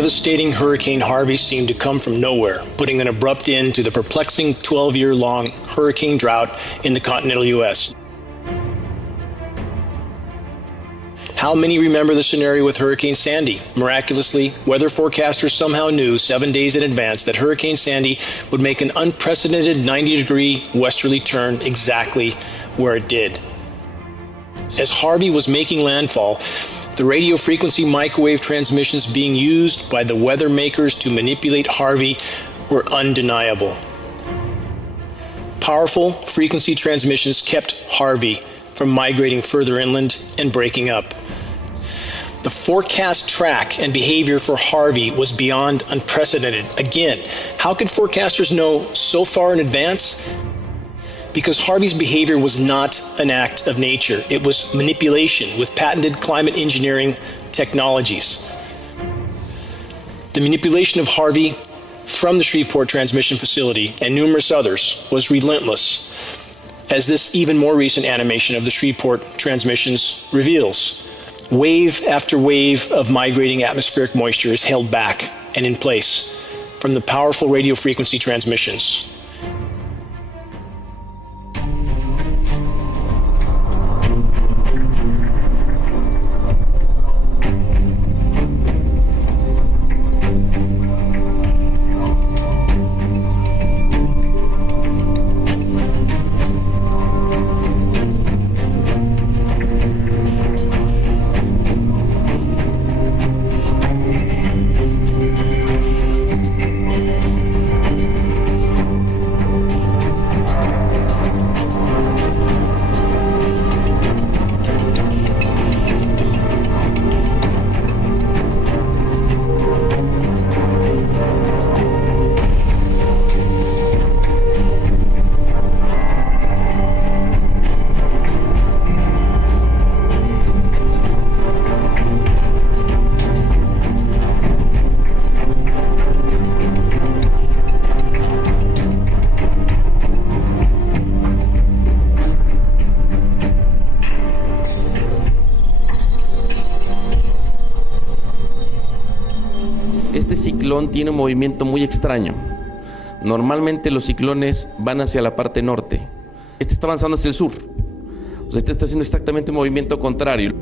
devastating Hurricane Harvey seemed to come from nowhere, putting an abrupt end to the perplexing 12-year-long hurricane drought in the continental U.S. How many remember the scenario with Hurricane Sandy? Miraculously, weather forecasters somehow knew 7 days in advance that Hurricane Sandy would make an unprecedented 90-degree westerly turn exactly where it did. As Harvey was making landfall, the radio frequency microwave transmissions being used by the weather makers to manipulate Harvey were undeniable. Powerful frequency transmissions kept Harvey from migrating further inland and breaking up. The forecast track and behavior for Harvey was beyond unprecedented. Again, how could forecasters know so far in advance? Because Harvey's behavior was not an act of nature. It was manipulation with patented climate engineering technologies. The manipulation of Harvey from the Shreveport transmission facility and numerous others was relentless, as this even more recent animation of the Shreveport transmissions reveals. Wave after wave of migrating atmospheric moisture is held back and in place from the powerful radio frequency transmissions. Este ciclón tiene un movimiento muy extraño. Normalmente los ciclones van hacia la parte norte. Este está avanzando hacia el sur. O sea, este está haciendo exactamente un movimiento contrario.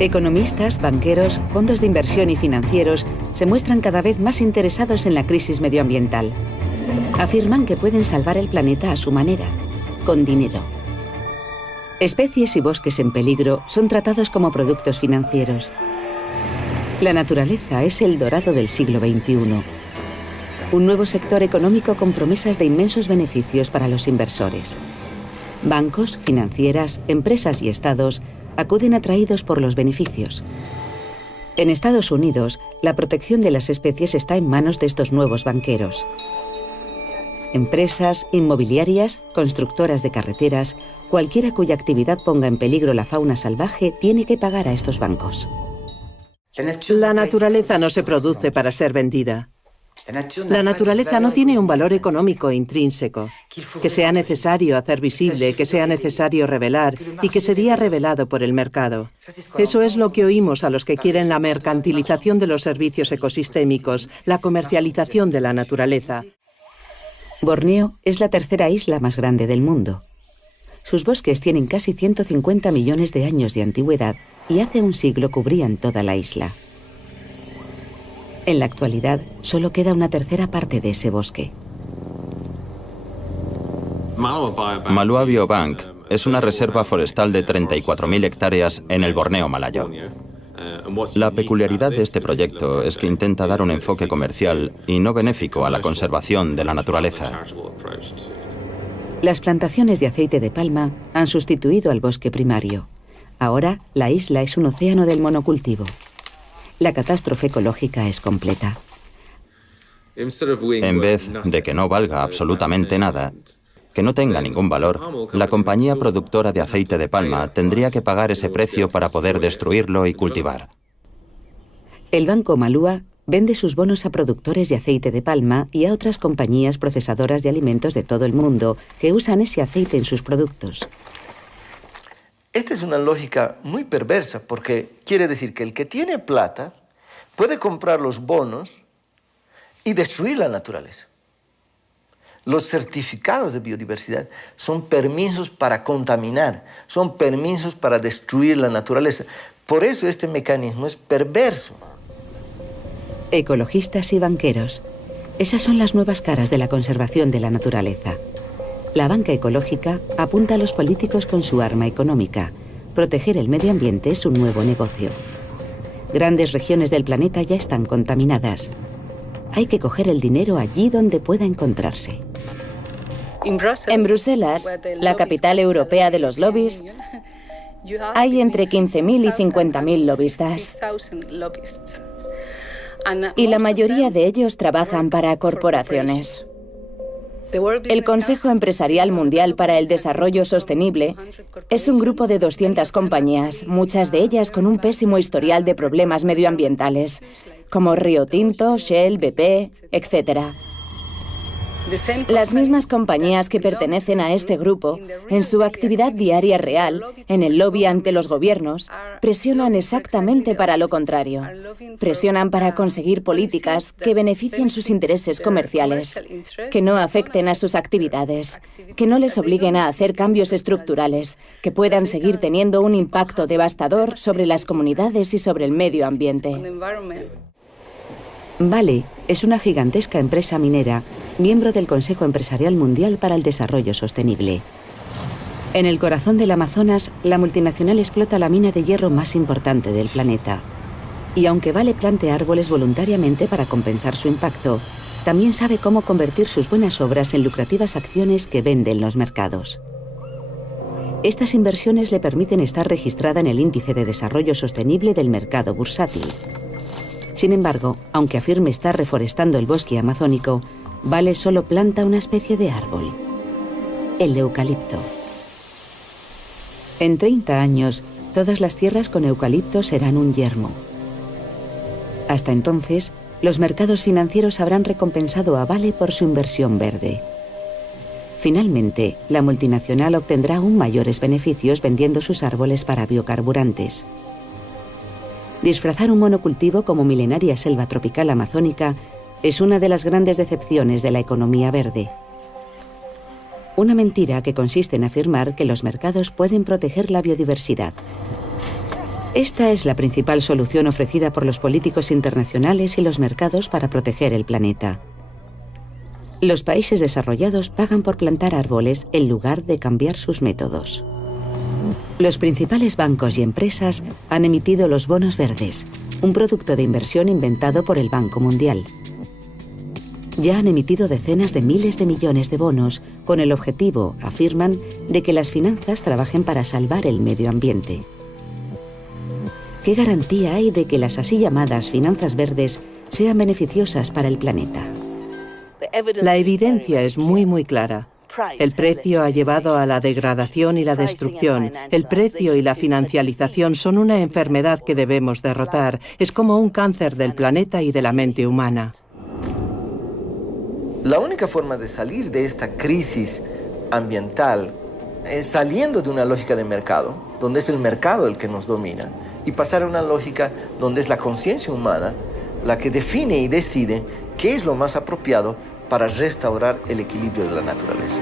Economistas, banqueros, fondos de inversión y financieros se muestran cada vez más interesados en la crisis medioambiental. Afirman que pueden salvar el planeta a su manera, con dinero. Especies y bosques en peligro son tratados como productos financieros. La naturaleza es el dorado del siglo XXI. Un nuevo sector económico con promesas de inmensos beneficios para los inversores. Bancos, financieras, empresas y estados acuden atraídos por los beneficios. En Estados Unidos, la protección de las especies está en manos de estos nuevos banqueros. Empresas, inmobiliarias, constructoras de carreteras, cualquiera cuya actividad ponga en peligro la fauna salvaje tiene que pagar a estos bancos. La naturaleza no se produce para ser vendida. La naturaleza no tiene un valor económico intrínseco, que sea necesario hacer visible, que sea necesario revelar y que sería revelado por el mercado. Eso es lo que oímos a los que quieren la mercantilización de los servicios ecosistémicos, la comercialización de la naturaleza. Borneo es la tercera isla más grande del mundo. Sus bosques tienen casi 150 millones de años de antigüedad y hace un siglo cubrían toda la isla. En la actualidad, solo queda una tercera parte de ese bosque. Malua Biobank es una reserva forestal de 34.000 hectáreas en el Borneo malayo. La peculiaridad de este proyecto es que intenta dar un enfoque comercial y no benéfico a la conservación de la naturaleza. Las plantaciones de aceite de palma han sustituido al bosque primario. Ahora, la isla es un océano del monocultivo. La catástrofe ecológica es completa. En vez de que no valga absolutamente nada, que no tenga ningún valor, la compañía productora de aceite de palma tendría que pagar ese precio para poder destruirlo y cultivar. El Banco Malua vende sus bonos a productores de aceite de palma y a otras compañías procesadoras de alimentos de todo el mundo que usan ese aceite en sus productos. Esta es una lógica muy perversa porque quiere decir que el que tiene plata puede comprar los bonos y destruir la naturaleza. Los certificados de biodiversidad son permisos para contaminar, son permisos para destruir la naturaleza. Por eso este mecanismo es perverso. Ecologistas y banqueros. Esas son las nuevas caras de la conservación de la naturaleza. La banca ecológica apunta a los políticos con su arma económica. Proteger el medio ambiente es un nuevo negocio. Grandes regiones del planeta ya están contaminadas. Hay que coger el dinero allí donde pueda encontrarse. En Bruselas, la capital europea de los lobbies, hay entre 15.000 y 50.000 lobistas. Y la mayoría de ellos trabajan para corporaciones. El Consejo Empresarial Mundial para el Desarrollo Sostenible es un grupo de 200 compañías, muchas de ellas con un pésimo historial de problemas medioambientales, como Rio Tinto, Shell, BP, etc. Las mismas compañías que pertenecen a este grupo, en su actividad diaria real, en el lobby ante los gobiernos, presionan exactamente para lo contrario. Presionan para conseguir políticas que beneficien sus intereses comerciales, que no afecten a sus actividades, que no les obliguen a hacer cambios estructurales, que puedan seguir teniendo un impacto devastador sobre las comunidades y sobre el medio ambiente. Vale es una gigantesca empresa minera, miembro del Consejo Empresarial Mundial para el Desarrollo Sostenible. En el corazón del Amazonas, la multinacional explota la mina de hierro más importante del planeta. Y aunque Vale plante árboles voluntariamente para compensar su impacto, también sabe cómo convertir sus buenas obras en lucrativas acciones que vende en los mercados. Estas inversiones le permiten estar registrada en el Índice de Desarrollo Sostenible del mercado bursátil. Sin embargo, aunque afirme estar reforestando el bosque amazónico, Vale solo planta una especie de árbol, el eucalipto. En 30 años, todas las tierras con eucalipto serán un yermo. Hasta entonces, los mercados financieros habrán recompensado a Vale por su inversión verde. Finalmente, la multinacional obtendrá aún mayores beneficios vendiendo sus árboles para biocarburantes. Disfrazar un monocultivo como milenaria selva tropical amazónica es una de las grandes decepciones de la economía verde. Una mentira que consiste en afirmar que los mercados pueden proteger la biodiversidad. Esta es la principal solución ofrecida por los políticos internacionales y los mercados para proteger el planeta. Los países desarrollados pagan por plantar árboles en lugar de cambiar sus métodos. Los principales bancos y empresas han emitido los bonos verdes, un producto de inversión inventado por el Banco Mundial. Ya han emitido decenas de miles de millones de bonos con el objetivo, afirman, de que las finanzas trabajen para salvar el medio ambiente. ¿Qué garantía hay de que las así llamadas finanzas verdes sean beneficiosas para el planeta? La evidencia es muy clara. El precio ha llevado a la degradación y la destrucción. El precio y la financialización son una enfermedad que debemos derrotar. Es como un cáncer del planeta y de la mente humana. La única forma de salir de esta crisis ambiental es saliendo de una lógica de mercado, donde es el mercado el que nos domina, y pasar a una lógica donde es la conciencia humana la que define y decide qué es lo más apropiado para restaurar el equilibrio de la naturaleza.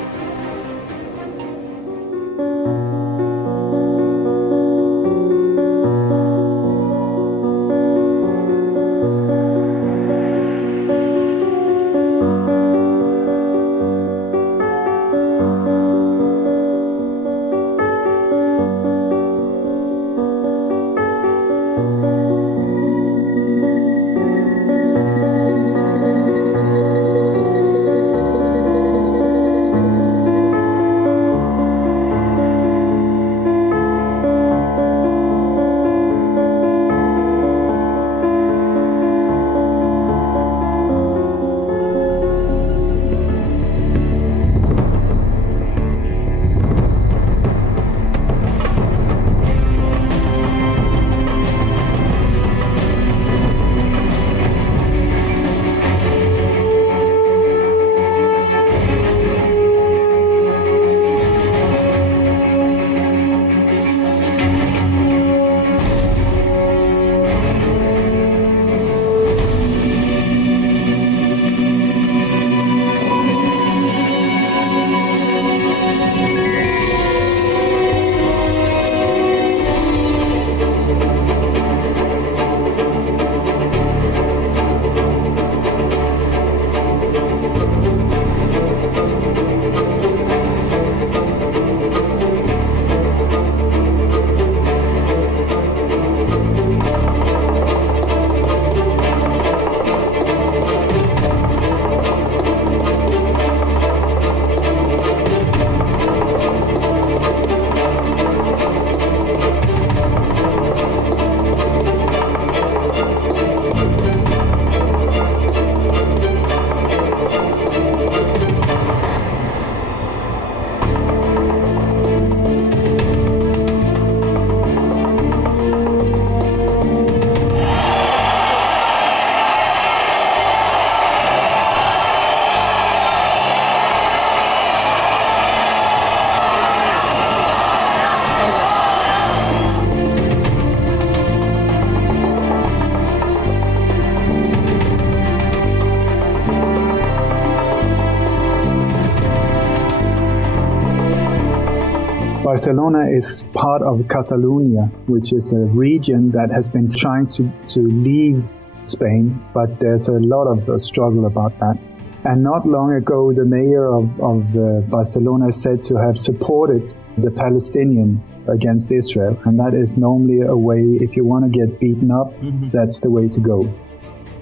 Barcelona is part of Catalonia, which is a region that has been trying to leave Spain, but there's a lot of struggle about that. And not long ago, the mayor of Barcelona is said to have supported the Palestinian against Israel, and that is normally a way, if you want to get beaten up, that's the way to go.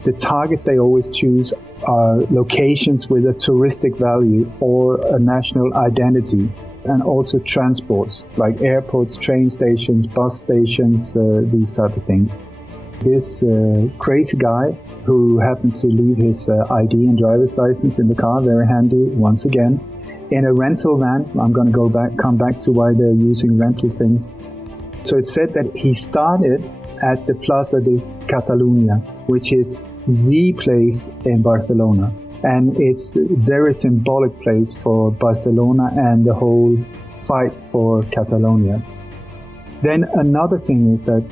The targets they always choose are locations with a touristic value or a national identity, and also transports, like airports, train stations, bus stations, these type of things. This crazy guy who happened to leave his ID and driver's license in the car, very handy once again, in a rental van. I'm going to come back to why they're using rental things. So it's said that he started at the Plaza de Catalunya, which is the place in Barcelona. And it's a very symbolic place for Barcelona and the whole fight for Catalonia. Then another thing is that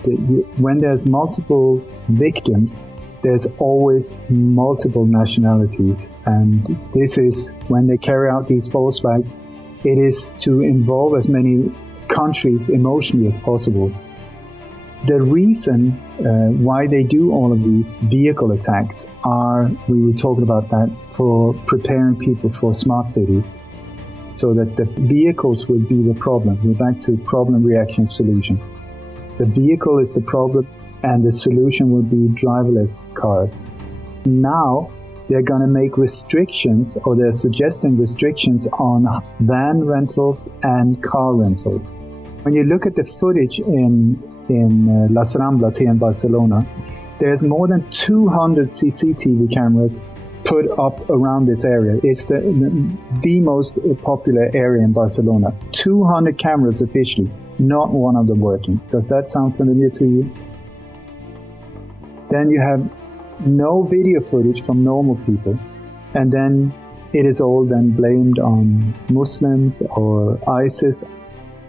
when there's multiple victims, there's always multiple nationalities. And this is, when they carry out these false flags, it is to involve as many countries emotionally as possible. The reason why they do all of these vehicle attacks are, we were talking about that, for preparing people for smart cities, so that the vehicles will be the problem. We're back to problem, reaction, solution. The vehicle is the problem, and the solution will be driverless cars. Now, they're going to make restrictions, or they're suggesting restrictions on van rentals and car rentals. When you look at the footage in Las Ramblas here in Barcelona, there's more than 200 CCTV cameras put up around this area. It's the most popular area in Barcelona. 200 cameras officially, not one of them working. Does that sound familiar to you? Then you have no video footage from normal people, and then it is all then blamed on Muslims or ISIS.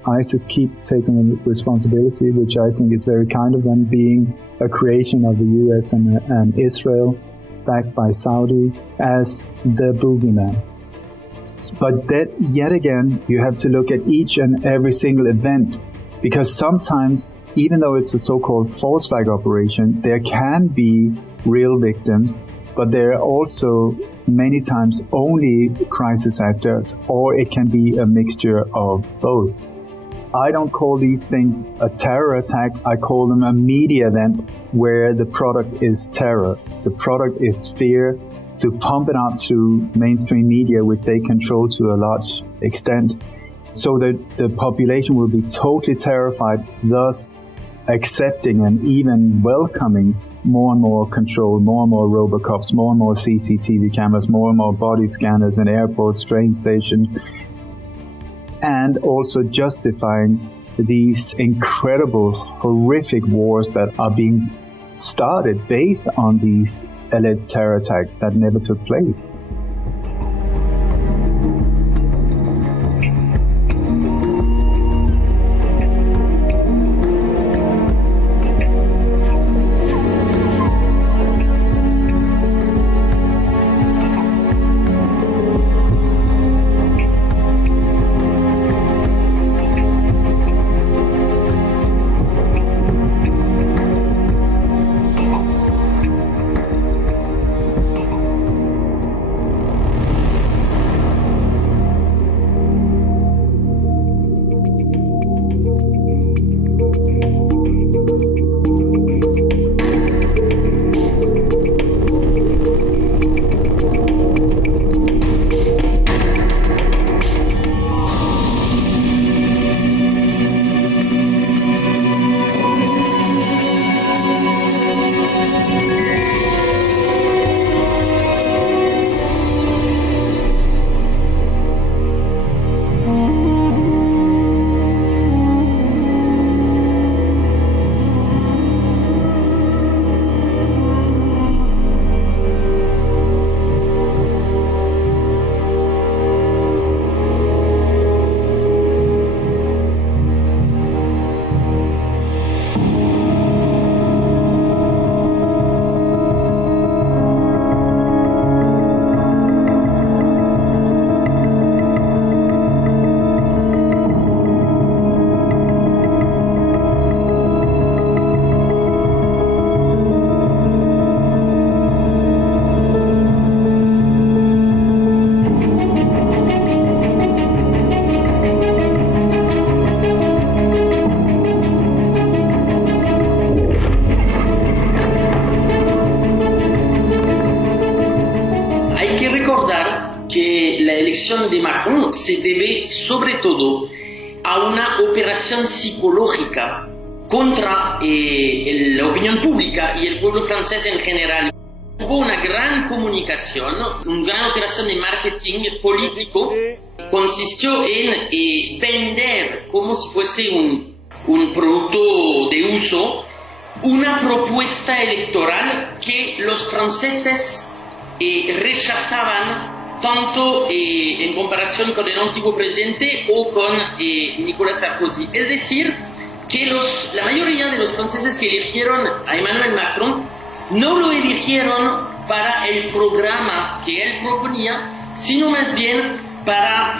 ISIS keep taking responsibility, which I think is very kind of them, being a creation of the US and Israel, backed by Saudi, as the boogeyman. But that, yet again, you have to look at each and every single event, because sometimes, even though it's a so-called false flag operation, there can be real victims, but there are also many times only crisis actors, or it can be a mixture of both. I don't call these things a terror attack. I call them a media event where the product is terror. The product is fear, to pump it out to mainstream media, which they control to a large extent, so that the population will be totally terrified, thus accepting and even welcoming more and more control, more and more Robocops, more and more CCTV cameras, more and more body scanners in airports, train stations, and also justifying these incredible, horrific wars that are being started based on these alleged terror attacks that never took place. de Macron se debe sobre todo a una operación psicológica contra la opinión pública y el pueblo francés en general. Hubo una gran comunicación, una gran operación de marketing político, consistió en vender como si fuese un producto de uso, una propuesta electoral que los franceses rechazaban tanto en comparación con el antiguo presidente o con Nicolas Sarkozy. Es decir, que la mayoría de los franceses que eligieron a Emmanuel Macron no lo eligieron para el programa que él proponía, sino más bien para,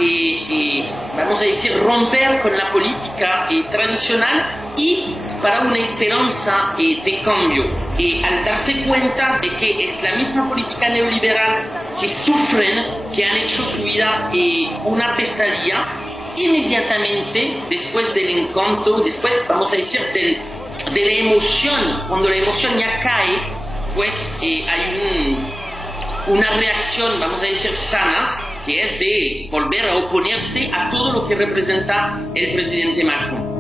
vamos a decir, romper con la política tradicional y para una esperanza de cambio. Al darse cuenta de que es la misma política neoliberal que sufren, que han hecho su vida una pesadilla, inmediatamente después del encanto, después vamos a decir de la emoción, cuando la emoción ya cae, pues hay una reacción, vamos a decir, sana, que es de volver a oponerse a todo lo que representa el presidente Macron.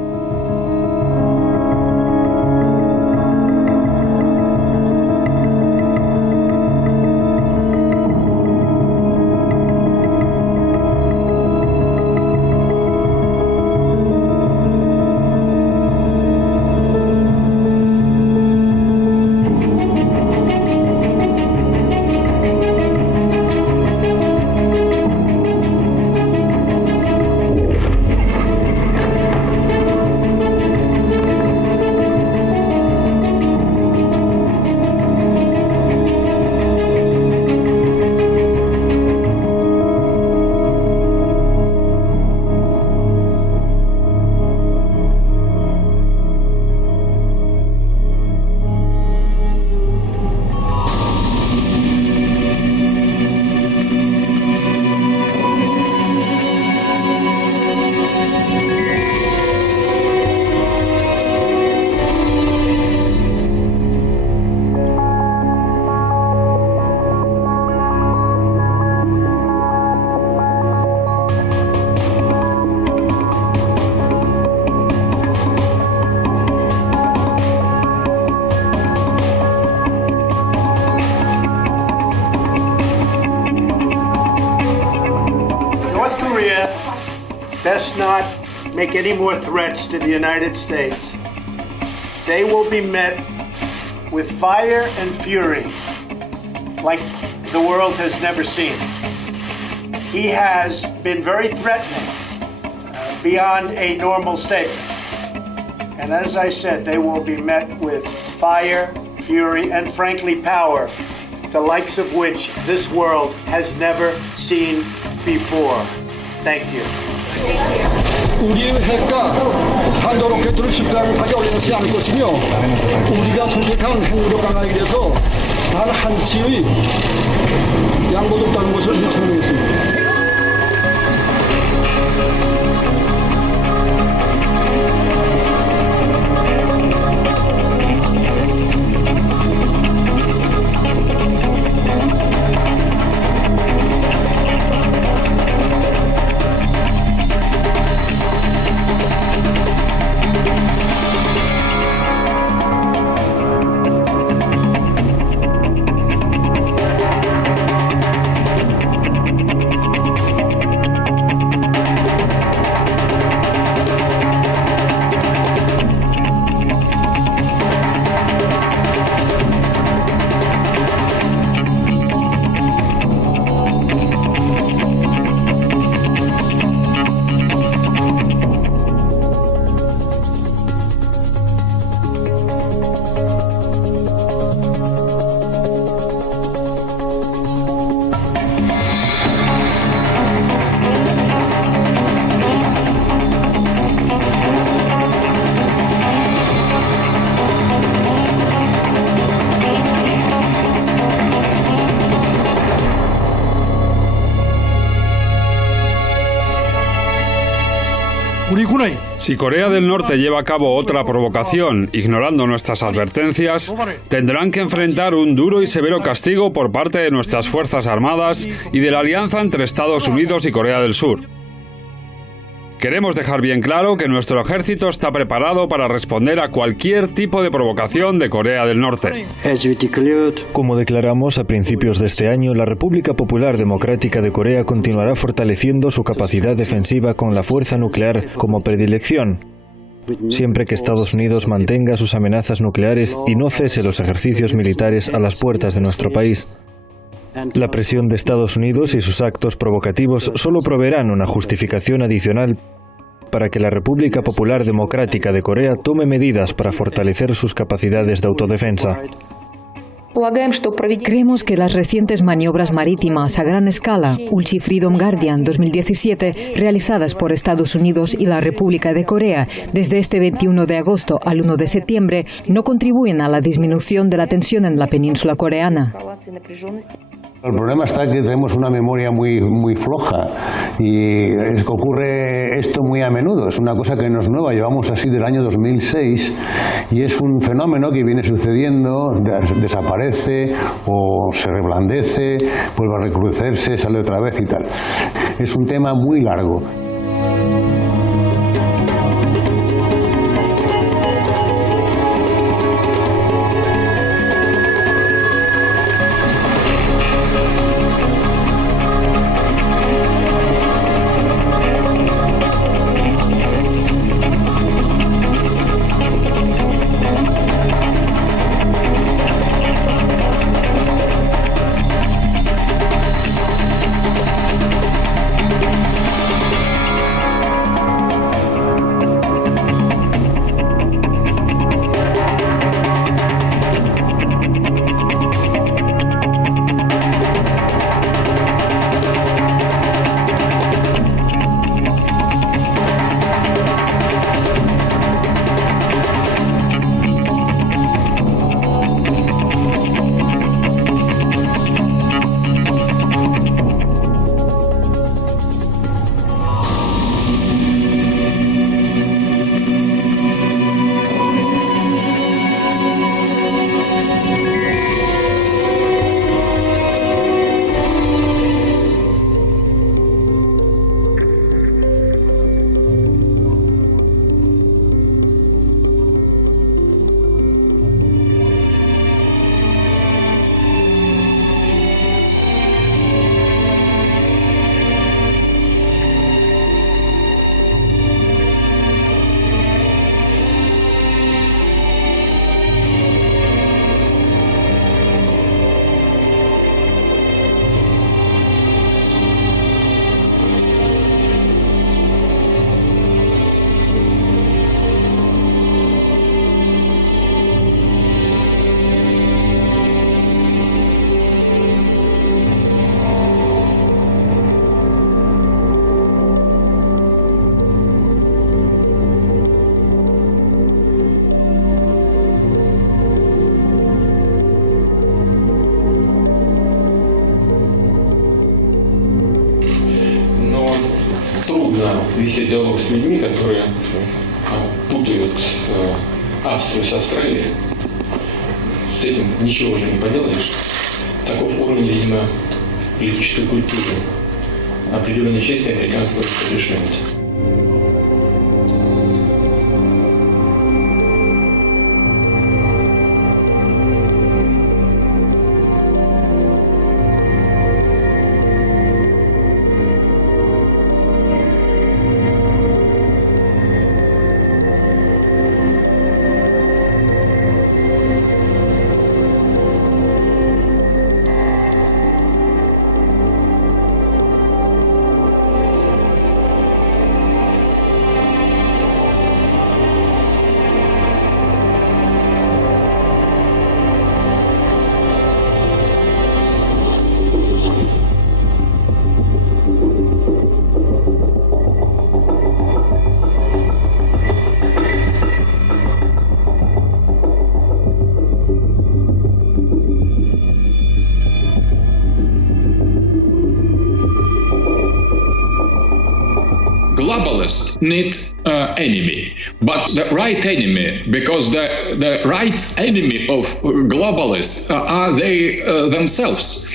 Best not make any more threats to the United States. They will be met with fire and fury like the world has never seen. He has been very threatening beyond a normal statement. And as I said, they will be met with fire, fury, and frankly power, the likes of which this world has never seen before. Thank you. 우리의 핵과 탄도 로켓으로 심사를 가져올리지 않을 것이며 우리가 선택한 핵무력 강화에 대해서 단 한치의 양보도 없다는 것을 설명했습니다. Si Corea del Norte lleva a cabo otra provocación, ignorando nuestras advertencias, tendrán que enfrentar un duro y severo castigo por parte de nuestras Fuerzas Armadas y de la alianza entre Estados Unidos y Corea del Sur. Queremos dejar bien claro que nuestro ejército está preparado para responder a cualquier tipo de provocación de Corea del Norte. Como declaramos a principios de este año, la República Popular Democrática de Corea continuará fortaleciendo su capacidad defensiva con la fuerza nuclear como predilección, siempre que Estados Unidos mantenga sus amenazas nucleares y no cese los ejercicios militares a las puertas de nuestro país. La presión de Estados Unidos y sus actos provocativos solo proveerán una justificación adicional para que la República Popular Democrática de Corea tome medidas para fortalecer sus capacidades de autodefensa. Creemos que las recientes maniobras marítimas a gran escala, Ulchi Freedom Guardian 2017, realizadas por Estados Unidos y la República de Corea desde este 21 de agosto al 1 de septiembre, no contribuyen a la disminución de la tensión en la península coreana. El problema está que tenemos una memoria muy floja y ocurre esto muy a menudo. Es una cosa que no es nueva, llevamos así del año 2006 y es un fenómeno que viene sucediendo, desaparece o se reblandece, vuelve a recrudecerse, sale otra vez y tal. Es un tema muy largo. Вести диалог с людьми, которые путают Австрию с Австралией. С этим ничего уже не поделаешь. Таков уровень, видимо, политической культуры определенной части американского решения. Globalists need enemy, but the right enemy, because the right enemy of globalists are they themselves,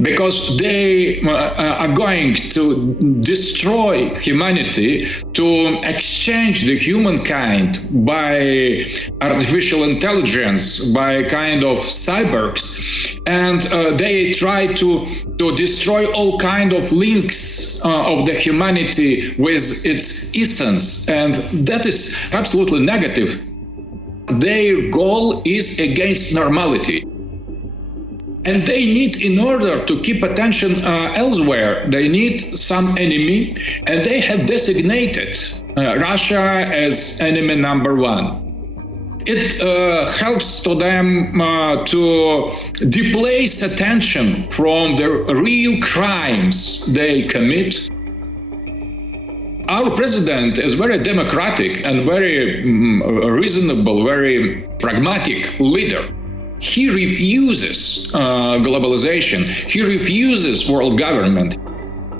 because they are going to destroy humanity, to exchange the humankind by artificial intelligence, by kind of cyborgs, and they try to destroy all kind of links of the humanity with its essence, and that is absolutely negative. Their goal is against normality. And they need, in order to keep attention elsewhere, they need some enemy, and they have designated Russia as enemy number one. It helps to them to displace attention from the real crimes they commit. Our president is very democratic and very reasonable, very pragmatic leader. He refuses globalization. He refuses world government.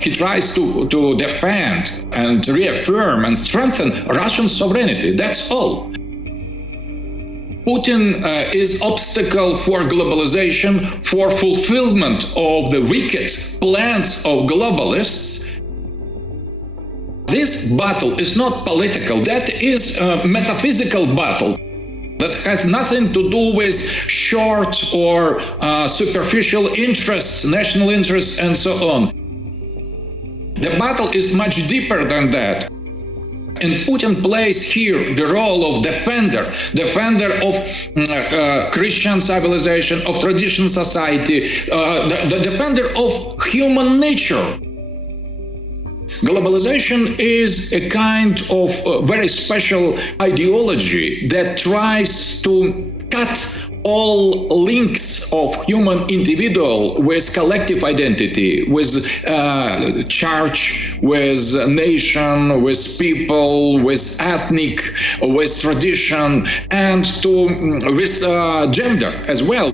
He tries to defend and reaffirm and strengthen Russian sovereignty. That's all. Putin is obstacle for globalization, for fulfillment of the wicked plans of globalists. This battle is not political. That is a metaphysical battle that has nothing to do with short or superficial interests, national interests, and so on. The battle is much deeper than that. And Putin plays here the role of defender of Christian civilization, of traditional society, the defender of human nature. Globalization is a kind of very special ideology that tries to cut all links of human individual with collective identity, with church, with nation, with people, with ethnic, with tradition, and with gender as well.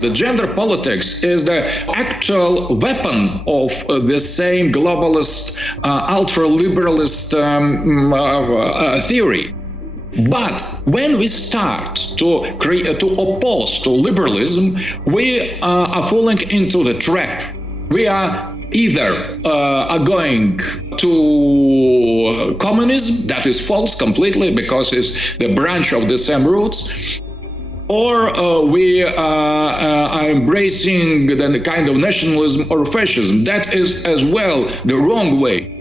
The gender politics is the actual weapon of the same globalist, ultra-liberalist theory. But when we start to oppose to liberalism, we are falling into the trap. We are either going to communism, that is false completely because it's the branch of the same roots, or we are embracing the kind of nationalism or fascism. That is as well the wrong way.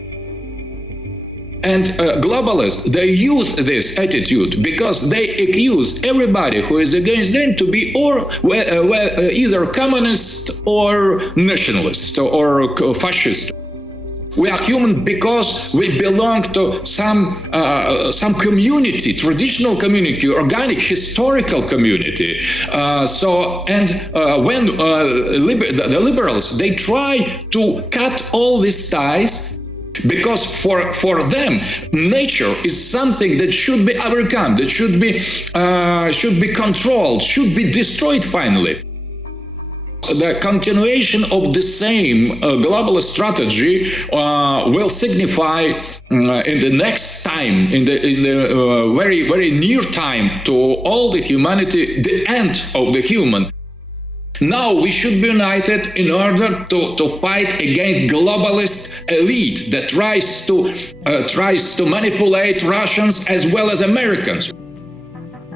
And globalists, they use this attitude because they accuse everybody who is against them to be either communist or nationalist or fascist. We are human because we belong to some community, traditional community, organic, historical community. When the liberals, they try to cut all these ties, because for them, nature is something that should be overcome, that should be controlled, should be destroyed finally. The continuation of the same globalist strategy will signify in the next time, in the very, very near time to all the humanity, the end of the human. Now we should be united in order to fight against globalist elite that tries to manipulate Russians as well as Americans.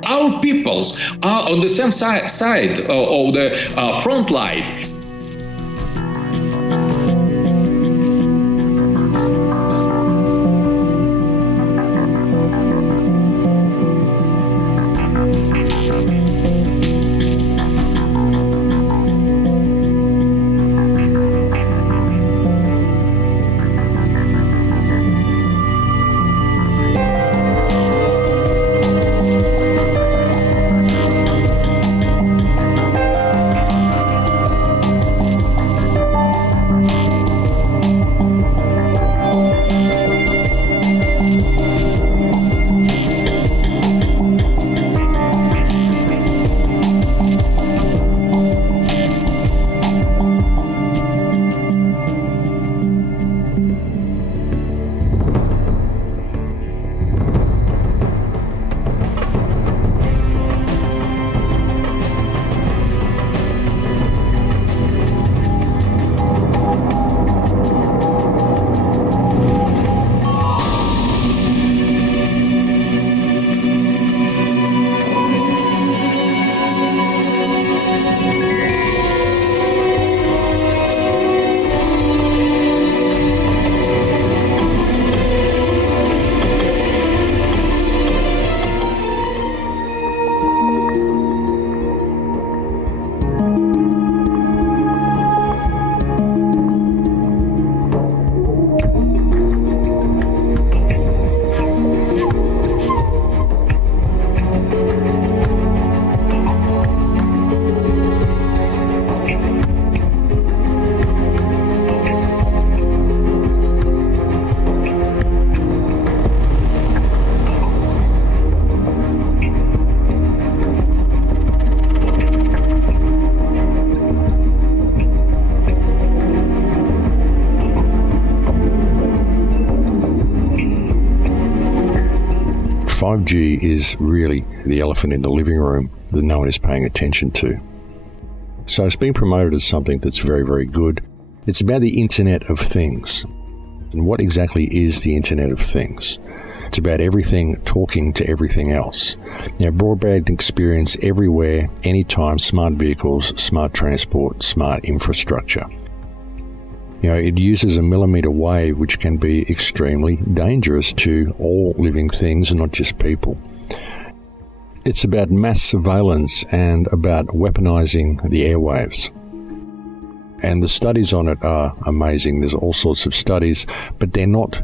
Our peoples are on the same side of the front line. 5G is really the elephant in the living room that no one is paying attention to. So it's being promoted as something that's very, very good. It's about the Internet of Things. And what exactly is the Internet of Things? It's about everything talking to everything else. Broadband experience everywhere, anytime, smart vehicles, smart transport, smart infrastructure. It uses a millimeter wave, which can be extremely dangerous to all living things and not just people. It's about mass surveillance and about weaponizing the airwaves. And the studies on it are amazing. There's all sorts of studies, but they're not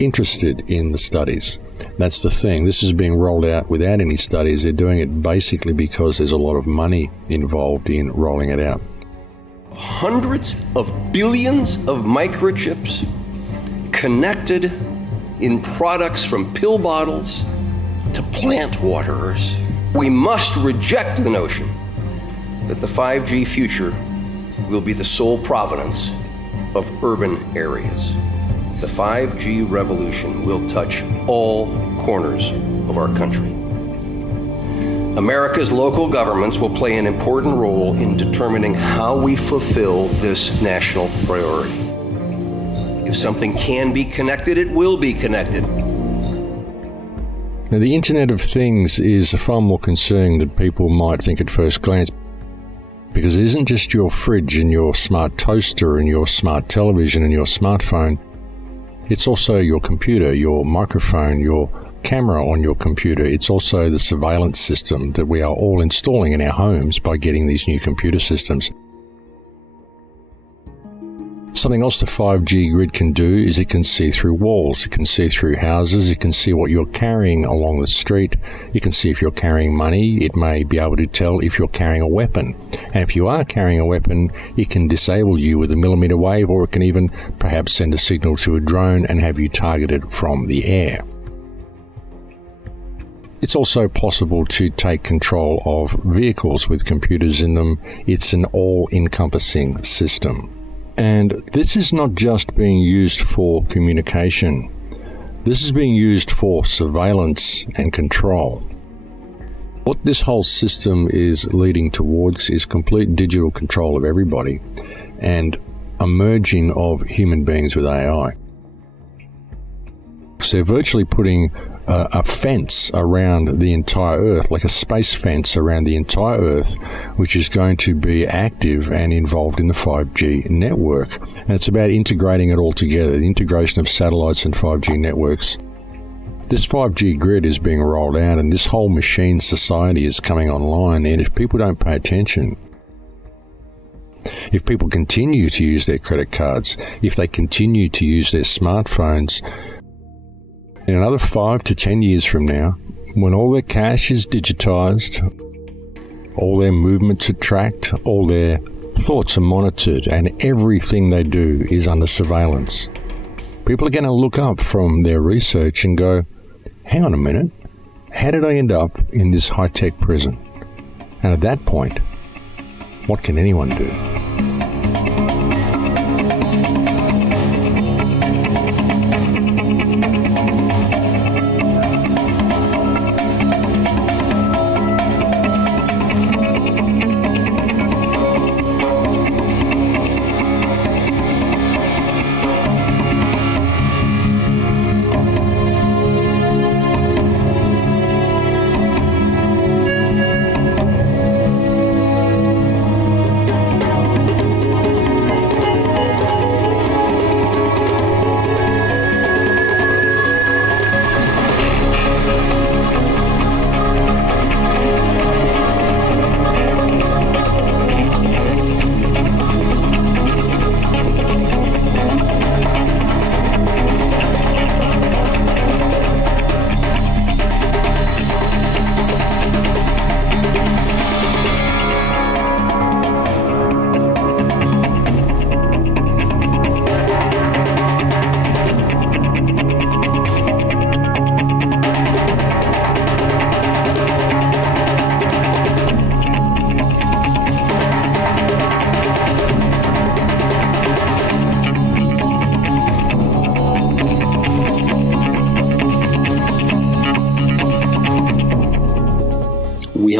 interested in the studies. That's the thing. This is being rolled out without any studies. They're doing it basically because there's a lot of money involved in rolling it out. Hundreds of billions of microchips connected in products from pill bottles to plant waterers. We must reject the notion that the 5G future will be the sole provenance of urban areas. The 5G revolution will touch all corners of our country. America's local governments will play an important role in determining how we fulfill this national priority. If something can be connected, it will be connected. Now, the Internet of Things is far more concerning than people might think at first glance, because it isn't just your fridge and your smart toaster and your smart television and your smartphone. It's also your computer, your microphone, your camera on your computer. It's also the surveillance system that we are all installing in our homes by getting these new computer systems. Something else the 5G grid can do is it can see through walls, it can see through houses, it can see what you're carrying along the street, it can see if you're carrying money, it may be able to tell if you're carrying a weapon. And if you are carrying a weapon, it can disable you with a millimeter wave, or it can even perhaps send a signal to a drone and have you targeted from the air. It's also possible to take control of vehicles with computers in them. It's an all-encompassing system. And this is not just being used for communication. This is being used for surveillance and control. What this whole system is leading towards is complete digital control of everybody and a merging of human beings with AI. So they're virtually putting a fence around the entire Earth, like a space fence around the entire Earth, which is going to be active and involved in the 5G network. And it's about integrating it all together, the integration of satellites and 5G networks. This 5G grid is being rolled out, and this whole machine society is coming online. And if people don't pay attention, if people continue to use their credit cards, if they continue to use their smartphones, in another 5 to 10 years from now, when all their cash is digitized, all their movements are tracked, all their thoughts are monitored, and everything they do is under surveillance, people are going to look up from their research and go, hang on a minute, how did I end up in this high-tech prison? And at that point, what can anyone do?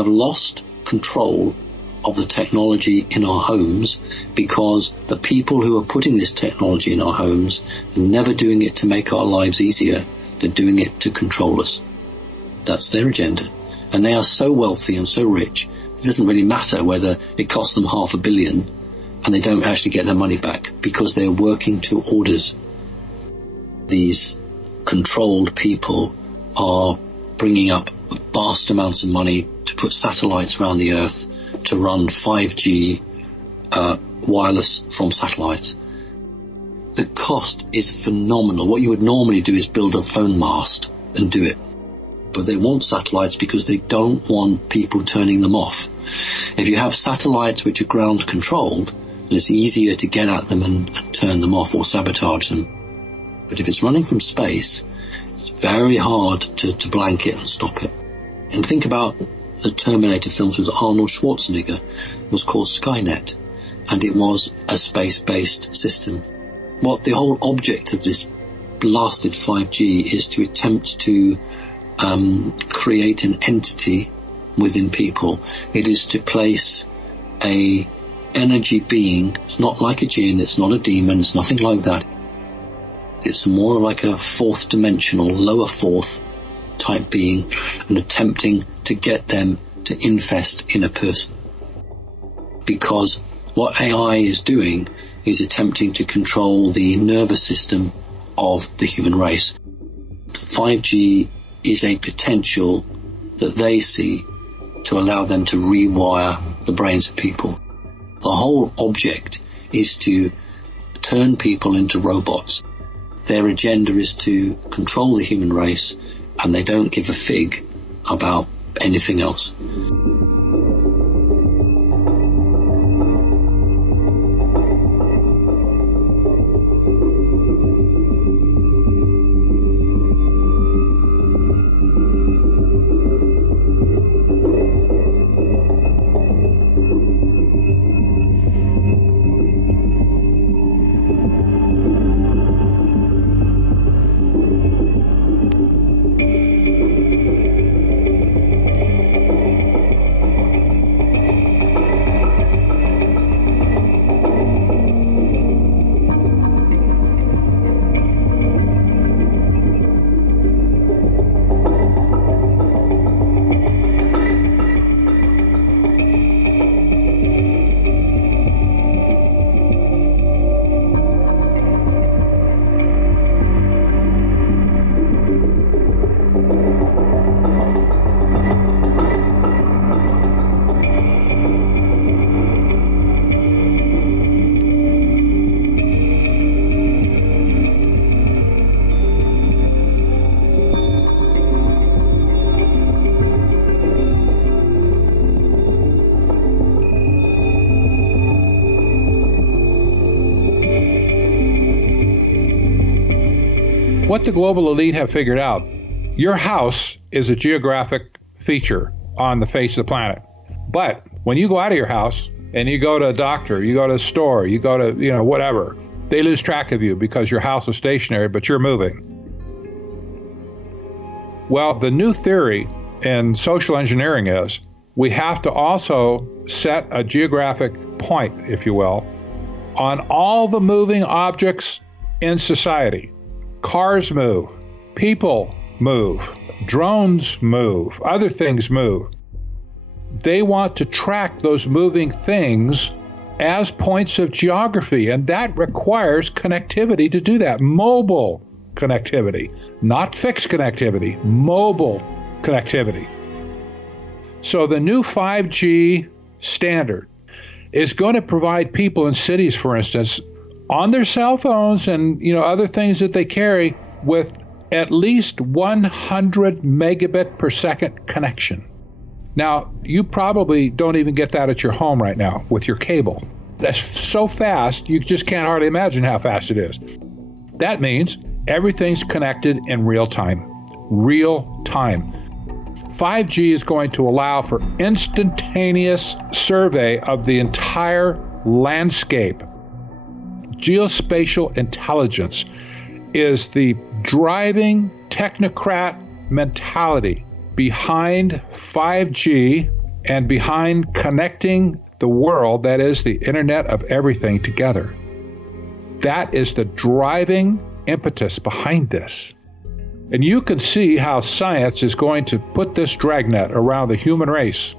have lost control of the technology in our homes because the people who are putting this technology in our homes are never doing it to make our lives easier. They're doing it to control us. That's their agenda. And they are so wealthy and so rich, it doesn't really matter whether it costs them $500 million and they don't actually get their money back because they're working to orders. These controlled people are bringing up vast amounts of money to put satellites around the Earth to run 5G wireless from satellites. The cost is phenomenal. What you would normally do is build a phone mast and do it. But they want satellites because they don't want people turning them off. If you have satellites which are ground controlled, then it's easier to get at them and turn them off or sabotage them. But if it's running from space, it's very hard to blanket and stop it. And think about the Terminator films with Arnold Schwarzenegger. It was called Skynet, and it was a space-based system. What the whole object of this blasted 5G is to attempt to create an entity within people. It is to place a energy being. It's not like a jinn, it's not a demon, it's nothing like that. It's more like a fourth dimensional, lower fourth type being, and attempting to get them to infest in a person. Because what AI is doing is attempting to control the nervous system of the human race. 5G is a potential that they see to allow them to rewire the brains of people. The whole object is to turn people into robots. Their agenda is to control the human race, and they don't give a fig about anything else. What the global elite have figured out, your house is a geographic feature on the face of the planet. But when you go out of your house and you go to a doctor, you go to a store, you go to, whatever, they lose track of you because your house is stationary, but you're moving. Well, the new theory in social engineering is we have to also set a geographic point, if you will, on all the moving objects in society. Cars move, people move, drones move, other things move. They want to track those moving things as points of geography, and that requires connectivity to do that. Mobile connectivity, not fixed connectivity, mobile connectivity. So the new 5G standard is going to provide people in cities, for instance, on their cell phones and other things that they carry with at least 100 megabit per second connection. Now, you probably don't even get that at your home right now with your cable. That's so fast, you just can't hardly imagine how fast it is. That means everything's connected in real time. Real time. 5G is going to allow for instantaneous survey of the entire landscape. Geospatial intelligence is the driving technocrat mentality behind 5G and behind connecting the world, that is the Internet of Everything, together. That is the driving impetus behind this. And you can see how science is going to put this dragnet around the human race.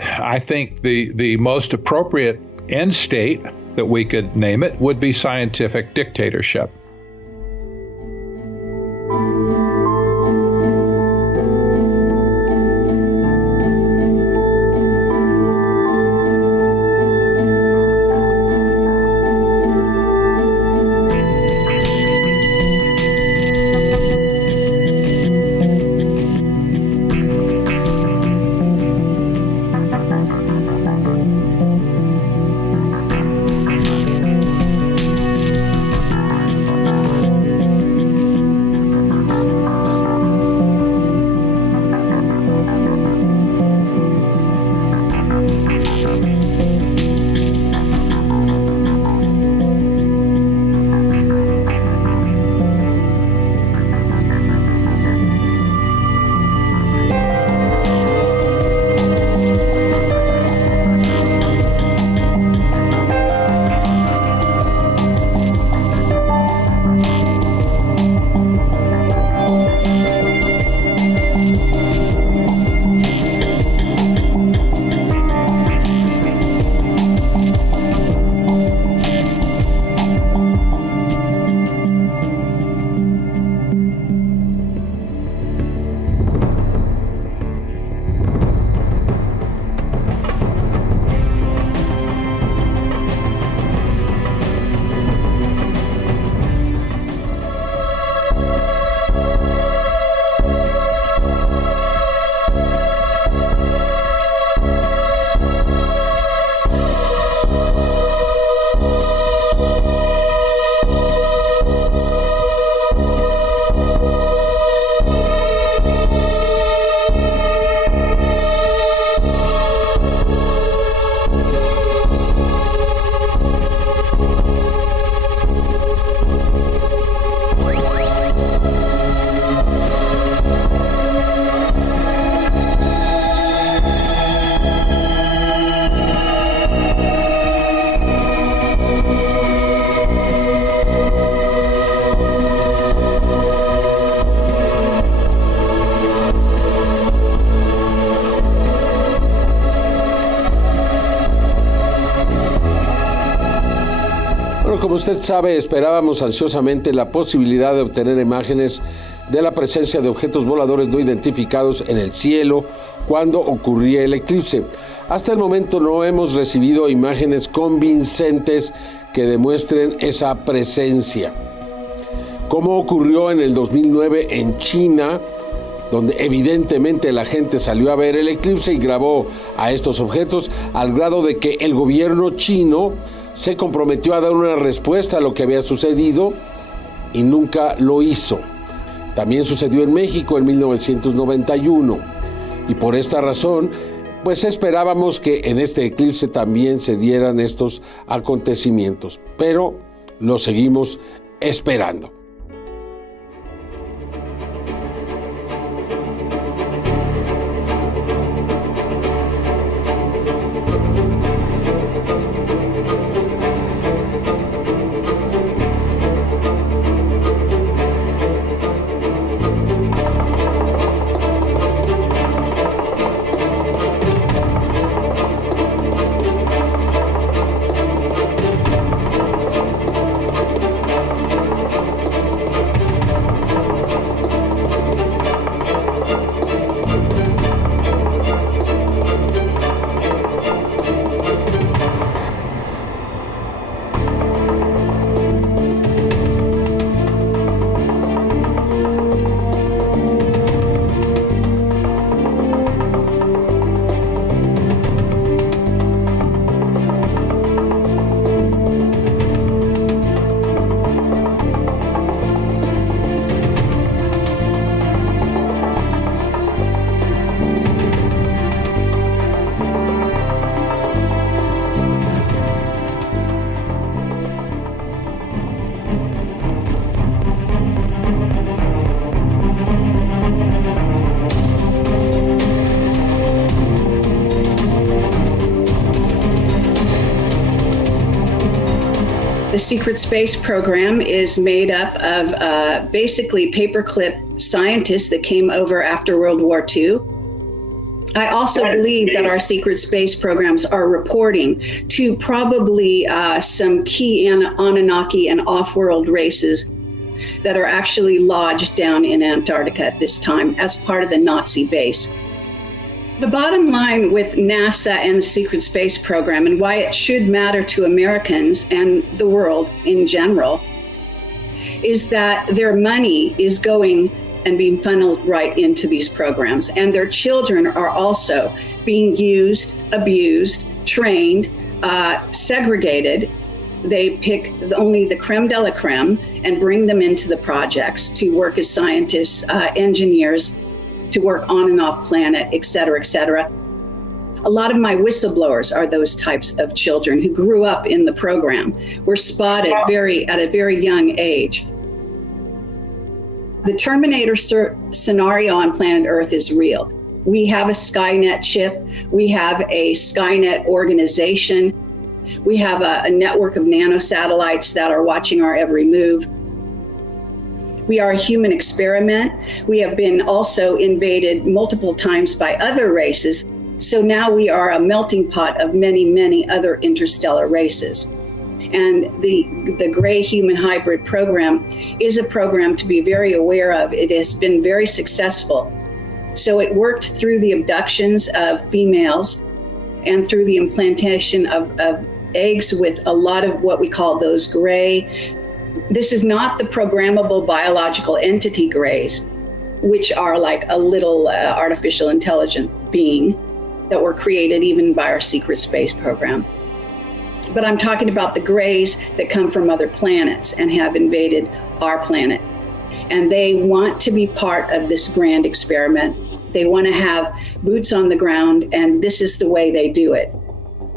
I think the most appropriate end state that we could name it would be scientific dictatorship. Como usted sabe, esperábamos ansiosamente la posibilidad de obtener imágenes de la presencia de objetos voladores no identificados en el cielo cuando ocurría el eclipse. Hasta el momento no hemos recibido imágenes convincentes que demuestren esa presencia. Como ocurrió en el 2009 en China, donde evidentemente la gente salió a ver el eclipse y grabó a estos objetos, al grado de que el gobierno chino se comprometió a dar una respuesta a lo que había sucedido y nunca lo hizo. También sucedió en México en 1991 y por esta razón pues esperábamos que en este eclipse también se dieran estos acontecimientos, pero lo seguimos esperando. The secret space program is made up of basically paperclip scientists that came over after World War II. I also believe that our secret space programs are reporting to probably some key Anunnaki and off-world races that are actually lodged down in Antarctica at this time as part of the Nazi base. The bottom line with NASA and the secret space program, and why it should matter to Americans and the world in general, is that their money is going and being funneled right into these programs. And their children are also being used, abused, trained, segregated. They pick only the creme de la creme and bring them into the projects to work as scientists, engineers, to work on and off planet, et cetera, et cetera. A lot of my whistleblowers are those types of children who grew up in the program, were spotted at a very young age. The Terminator scenario on planet Earth is real. We have a Skynet chip. We have a Skynet organization. We have a network of nanosatellites that are watching our every move. We are a human experiment. We have been also invaded multiple times by other races. So now we are a melting pot of many, many other interstellar races. And the Gray Human Hybrid program is a program to be very aware of. It has been very successful. So it worked through the abductions of females and through the implantation of eggs with a lot of what we call those gray. This is not the programmable biological entity grays, which are like a little artificial intelligent being that were created even by our secret space program. But I'm talking about the grays that come from other planets and have invaded our planet. And they want to be part of this grand experiment. They want to have boots on the ground, and this is the way they do it.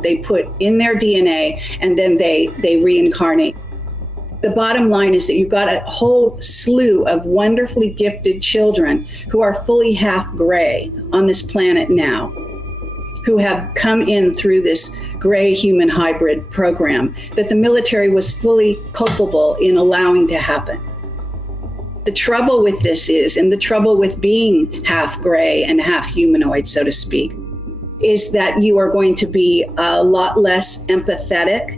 They put in their DNA, and then they reincarnate. The bottom line is that you've got a whole slew of wonderfully gifted children who are fully half gray on this planet now, who have come in through this Gray Human Hybrid program that the military was fully culpable in allowing to happen. The trouble with this is, and the trouble with being half gray and half humanoid, so to speak, is that you are going to be a lot less empathetic.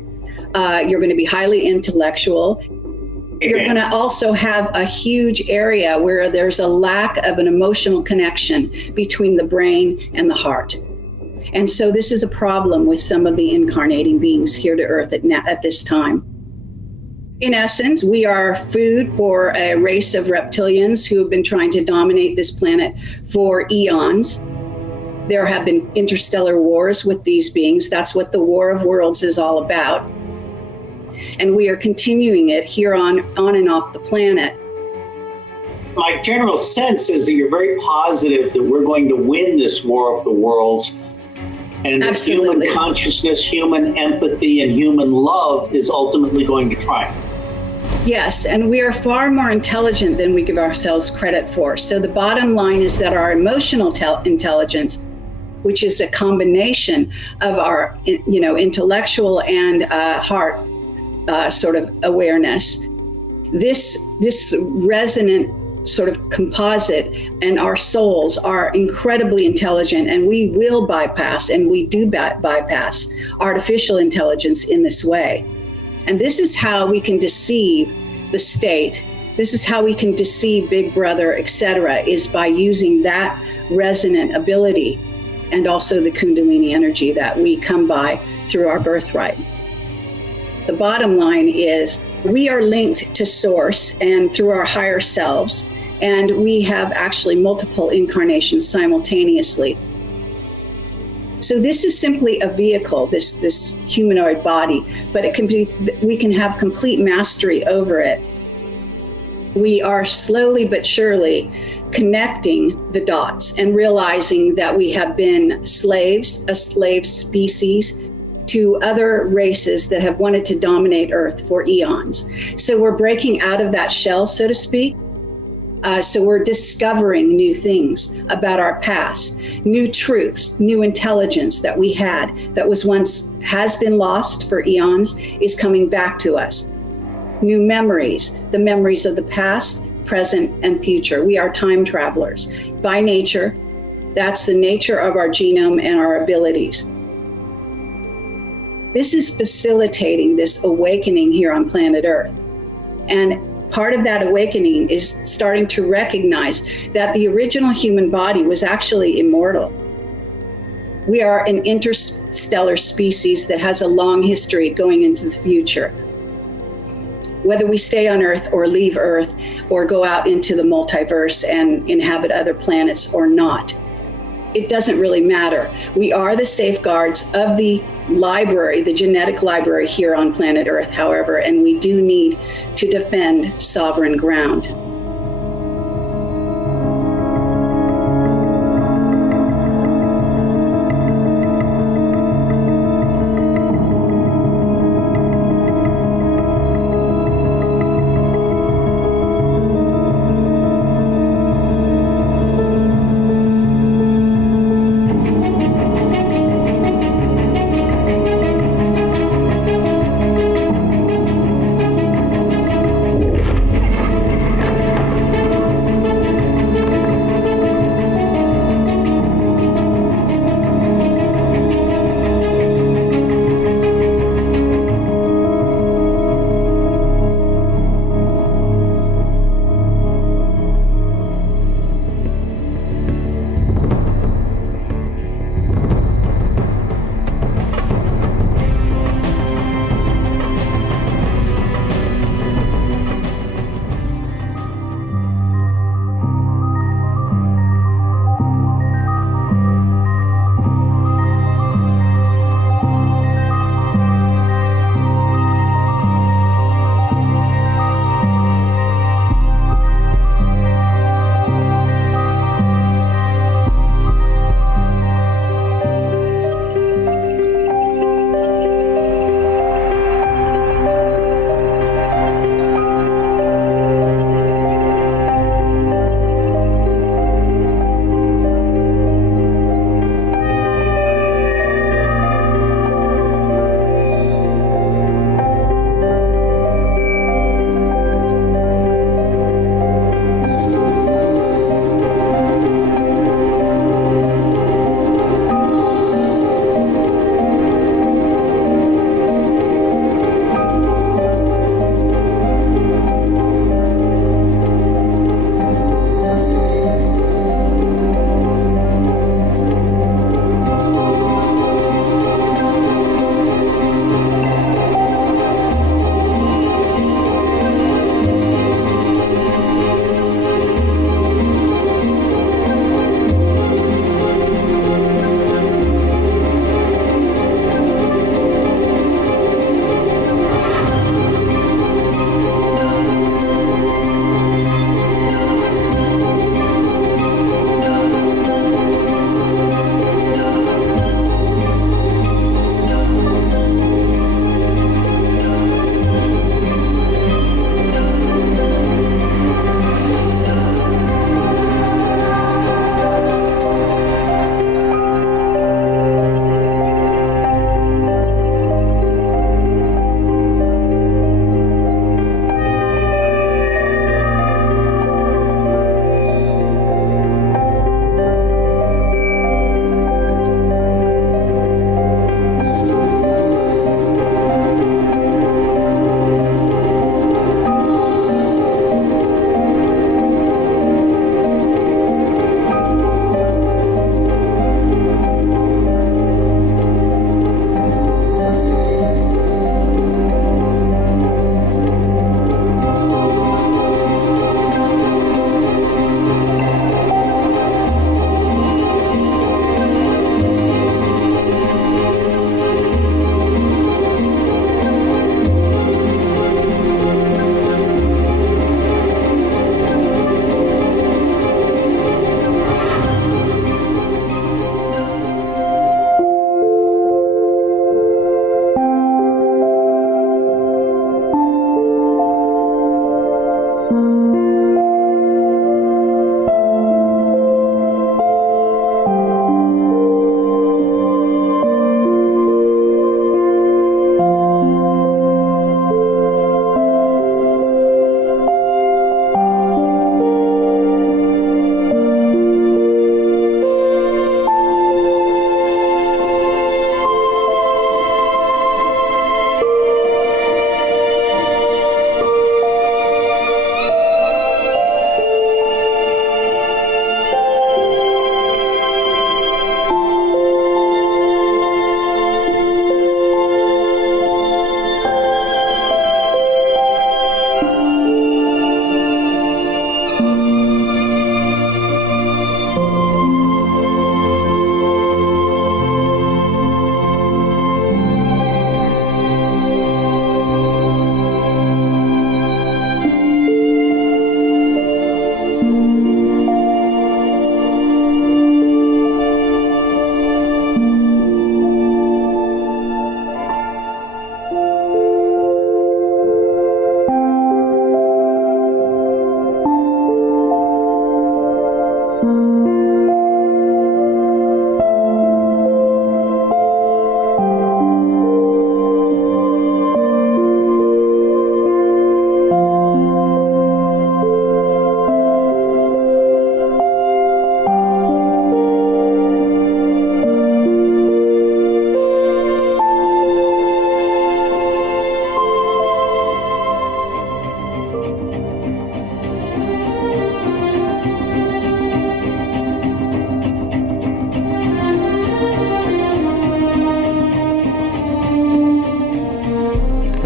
You're going to be highly intellectual. You're going to also have a huge area where there's a lack of an emotional connection between the brain and the heart. And so this is a problem with some of the incarnating beings here to Earth at this time. In essence, we are food for a race of reptilians who have been trying to dominate this planet for eons. There have been interstellar wars with these beings. That's what the War of Worlds is all about. And we are continuing it here on and off the planet. My general sense is that you're very positive that we're going to win this War of the Worlds, and that human consciousness, human empathy, and human love is ultimately going to triumph. Yes, and we are far more intelligent than we give ourselves credit for. So the bottom line is that our emotional intelligence, which is a combination of our, intellectual and heart sort of awareness, this resonant sort of composite, and our souls are incredibly intelligent, and we will bypass, and we do bypass artificial intelligence in this way. And this is how we can deceive the state. This is how we can deceive Big Brother, etc., is by using that resonant ability and also the Kundalini energy that we come by through our birthright. The bottom line is we are linked to Source and through our higher selves, and we have actually multiple incarnations simultaneously. So this is simply a vehicle, this humanoid body, but we can have complete mastery over it. We are slowly but surely connecting the dots and realizing that we have been slaves, a slave species, to other races that have wanted to dominate Earth for eons. So we're breaking out of that shell, so to speak. So we're discovering new things about our past, new truths, new intelligence that we had that was once has been lost for eons is coming back to us. new memories, the memories of the past, present, and future. We are time travelers. By nature, that's the nature of our genome and our abilities. This is facilitating this awakening here on planet Earth. And part of that awakening is starting to recognize that the original human body was actually immortal. We are an interstellar species that has a long history going into the future. Whether we stay on Earth or leave Earth or go out into the multiverse and inhabit other planets or not, it doesn't really matter. We are the safeguards of the library, the genetic library here on planet Earth, however, and we do need to defend sovereign ground. The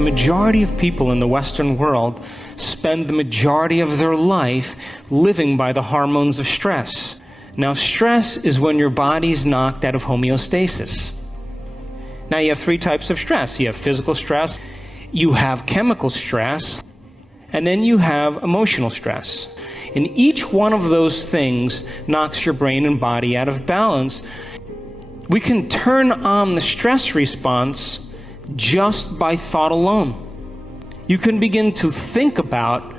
majority of people in the Western world spend the majority of their life living by the hormones of stress. Now, stress is when your body's knocked out of homeostasis. Now, you have three types of stress. You have physical stress, you have chemical stress, and then you have emotional stress. And each one of those things knocks your brain and body out of balance. We can turn on the stress response just by thought alone. You can begin to think about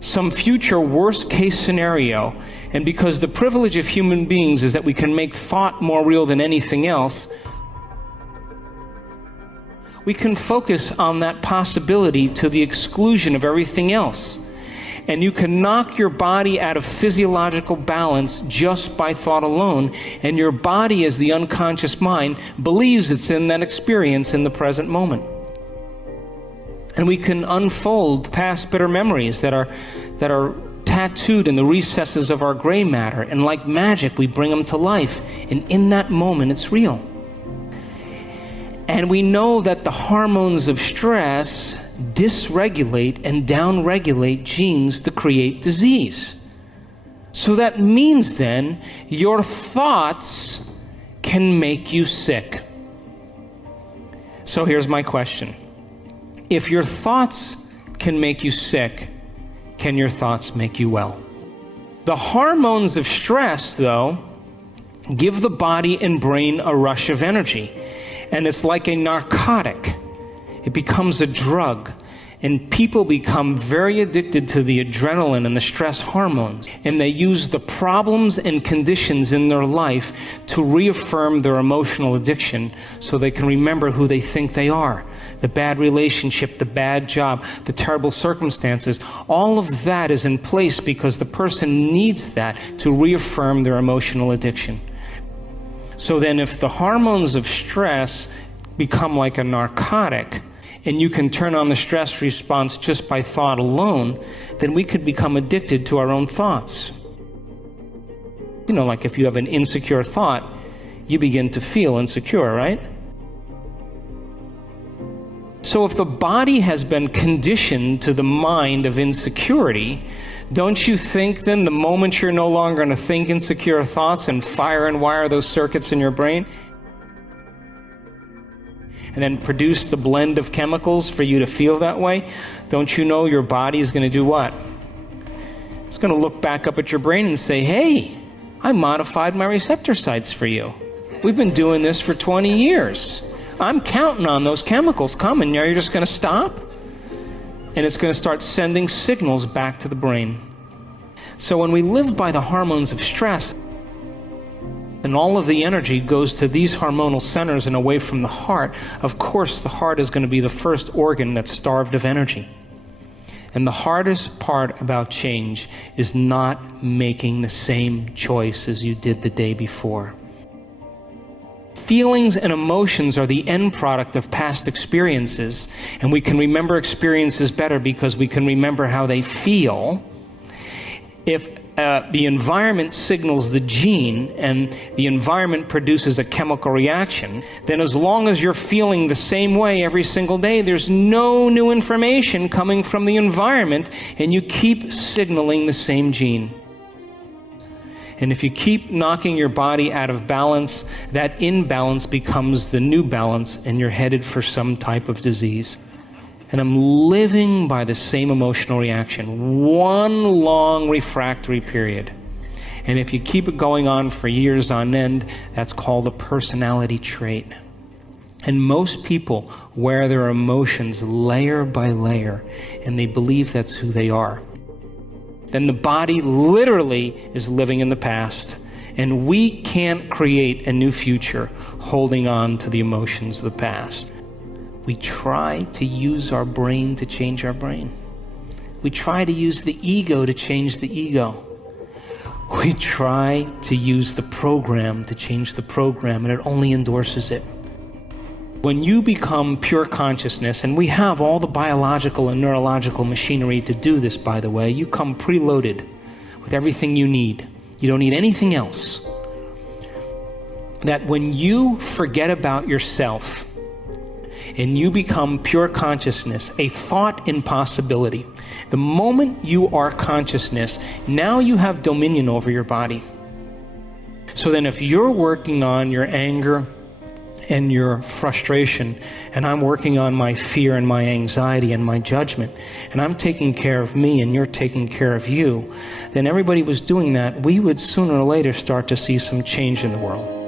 some future worst case scenario, and because the privilege of human beings is that we can make thought more real than anything else, we can focus on that possibility to the exclusion of everything else. And you can knock your body out of physiological balance just by thought alone, and your body, as the unconscious mind, believes it's in that experience in the present moment. And we can unfold past bitter memories that are tattooed in the recesses of our gray matter, and like magic, we bring them to life, and in that moment, it's real. And we know that the hormones of stress dysregulate and downregulate genes to create disease. So that means then your thoughts can make you sick. So here's my question. If your thoughts can make you sick, can your thoughts make you well? The hormones of stress, though, give the body and brain a rush of energy. And it's like a narcotic. It becomes a drug, and people become very addicted to the adrenaline and the stress hormones, and they use the problems and conditions in their life to reaffirm their emotional addiction so they can remember who they think they are. The bad relationship, the bad job, the terrible circumstances, all of that is in place because the person needs that to reaffirm their emotional addiction. So then if the hormones of stress become like a narcotic, and you can turn on the stress response just by thought alone, then we could become addicted to our own thoughts. You know, like if you have an insecure thought, you begin to feel insecure, right? So if the body has been conditioned to the mind of insecurity, don't you think then the moment you're no longer going to think insecure thoughts and fire and wire those circuits in your brain, and then produce the blend of chemicals for you to feel that way, don't you know your body is going to do what? It's going to look back up at your brain and say, hey, I modified my receptor sites for you. We've been doing this for 20 years. I'm counting on those chemicals coming. Now you're just going to stop? And it's going to start sending signals back to the brain. So when we live by the hormones of stress, and all of the energy goes to these hormonal centers and away from the heart, of course the heart is going to be the first organ that's starved of energy. And the hardest part about change is not making the same choice as you did the day before. Feelings and emotions are the end product of past experiences, and we can remember experiences better because we can remember how they feel. If the environment signals the gene and the environment produces a chemical reaction, then as long as you're feeling the same way every single day, there's no new information coming from the environment, and you keep signaling the same gene. And if you keep knocking your body out of balance, that imbalance becomes the new balance, and you're headed for some type of disease. And I'm living by the same emotional reaction, one long refractory period. And if you keep it going on for years on end, that's called a personality trait. And most people wear their emotions layer by layer, and they believe that's who they are. then the body literally is living in the past. And we can't create a new future holding on to the emotions of the past. We try to use our brain to change our brain. We try to use the ego to change the ego. We try to use the program to change the program, and it only endorses it. When you become pure consciousness, and we have all the biological and neurological machinery to do this, by the way, you come preloaded with everything you need. You don't need anything else. That when you forget about yourself and you become pure consciousness, a thought impossibility, the moment you are consciousness, now you have dominion over your body. So then if you're working on your anger and your frustration, and I'm working on my fear and my anxiety and my judgment, and I'm taking care of me and you're taking care of you, then everybody was doing that, we would sooner or later start to see some change in the world.